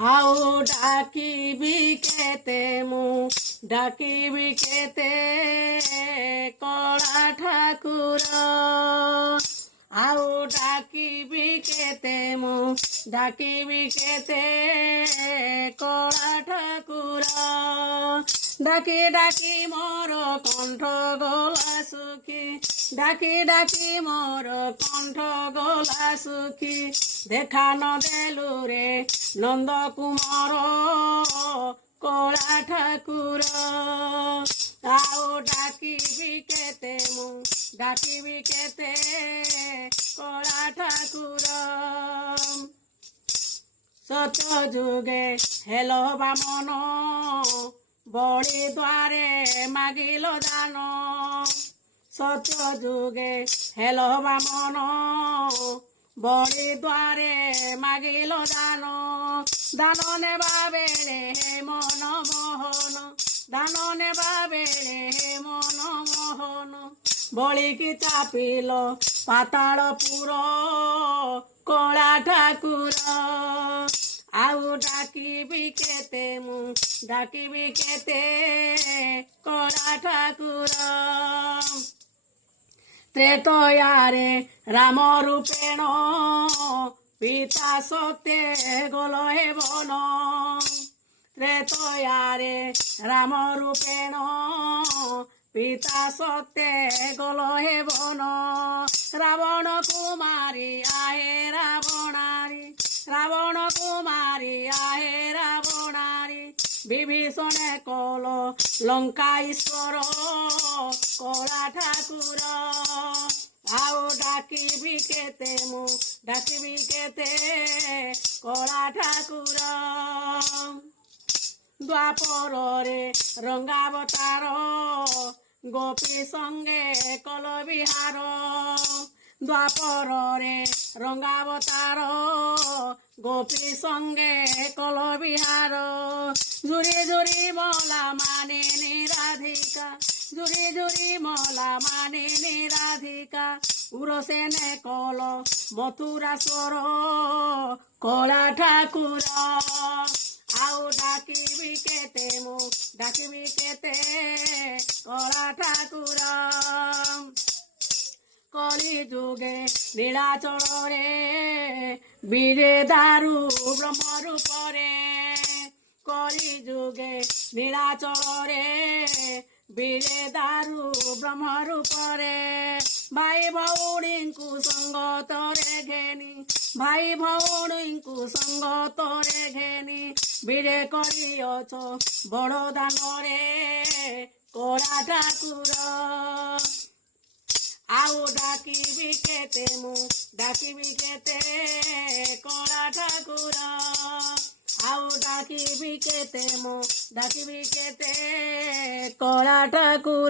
ଆଉ ଡାକିବି କେତେ ମୁଁ ଡାକିବି କେତେ କଳା ଠାକୁର ଆଉ ଡାକିବି କେତେ ମୁଁ ଡାକିବି କେତେ କଳା ଠାକୁର ଡାକି ଡାକି ମୋର କଣ୍ଠ ଗଲା ସୁଖୀ ଡାକି ଡାକି ମୋର କଣ୍ଠ ଗଲା ସୁଖୀ ଦେଖା ନ ଦେଲୁ ରେ ନନ୍ଦ କୁମାର କଳା ଠାକୁର ଆଉ ଡାକିବି କେତେ ମୁଁ ଡାକିବି କେତେ କଳା ଠାକୁର ସତ ଯୁଗେ ହେଲ ବାମନ ବଳି ଦ୍ୱାରେ ମାଗିଲ ଦାନ ସତ୍ୟ ଯୁଗେ ହେଲ ବାମନ ବଳି ଦ୍ୱାରେ ମାଗିଲ ଦାନ ଦାନ ନେବା ବେଳେ ହେ ମନ ମୋହନ ଦାନ ନେବା ବେଳେ ହେ ମନ ମୋହନ ବଳିକି ଚାପିଲ ପାତାଳପୁର କଳା ଠାକୁର ଆଉ ଡାକିବି କେତେ ମୁଁ ଡାକିବି କେତେ କଳା ଠାକୁର ତ୍ରେତୟାରେ ରାମ ରୂପେଣ ପିତା ସତ୍ୟ ଗଲ ହେବନ ତ୍ରେତୟାରେ ରାମ ରୂପେଣ ପିତା ସତ୍ୟ ଗଲ ହେବନ ରାବଣ କୁମାରୀ ଆହେ ରାବଣାରୀ ରାବଣ କୁମାରୀ ଆହେ ରାବଣାରୀ ବିଭୀଷଣେ କଲ ଲଙ୍କା ଈଶ୍ୱର କଳା ଠାକୁର ଆଉ ଡାକିବି କେତେ ମୁଁ ଡାକିବି କେତେ କଳା ଠାକୁର ଦ୍ୱାପରରେ ରଙ୍ଗାବତାର ଗୋପୀ ସଙ୍ଗେ କଲ ବିହାର ଦ୍ୱାପରରେ ରଙ୍ଗାବତାର ଗୋପୀ ସଙ୍ଗେ କଲ ବିହାର ଝୁରି ଝୁରି ମଲା ମାନେ ନିରାଧିକା ଝୁରି ଝୁରି ମଲା ମାନେ ନିରାଧିକା ଉରସେନେ କଲ ମଥୁରାଶ୍ୱର କଳା ଠାକୁର ଆଉ ଡାକିବି କେତେ ମୁଁ ଡାକିବି କେତେ କଳା ଠାକୁର କଳି ଯୁଗେ ନୀଳାଚଳରେ ବୀରେ ଦାରୁ ବ୍ରହ୍ମ ରୂପରେ କଳି ଯୁଗେ ନୀଳାଚଳରେ ବୀରେ ଦାରୁ ବ୍ରହ୍ମ ରୂପରେ ଭାଇ ଭଉଣୀଙ୍କୁ ସଙ୍ଗତରେ ଘେନି ଭାଇ ଭଉଣୀଙ୍କୁ ସଙ୍ଗତରେ ଘେନି ବୀରେ କରିଅଛ ବଡ଼ ଦାନରେ କଳା ଠାକୁର ଆଉ ଡାକିବି କେତେ ମୁଁ ଡାକିବି କେତେ କଳା ଠାକୁର ଆଉ ଡାକିବି କେତେ ମୁଁ ଡାକିବି କେତେ କଳା ଠାକୁର।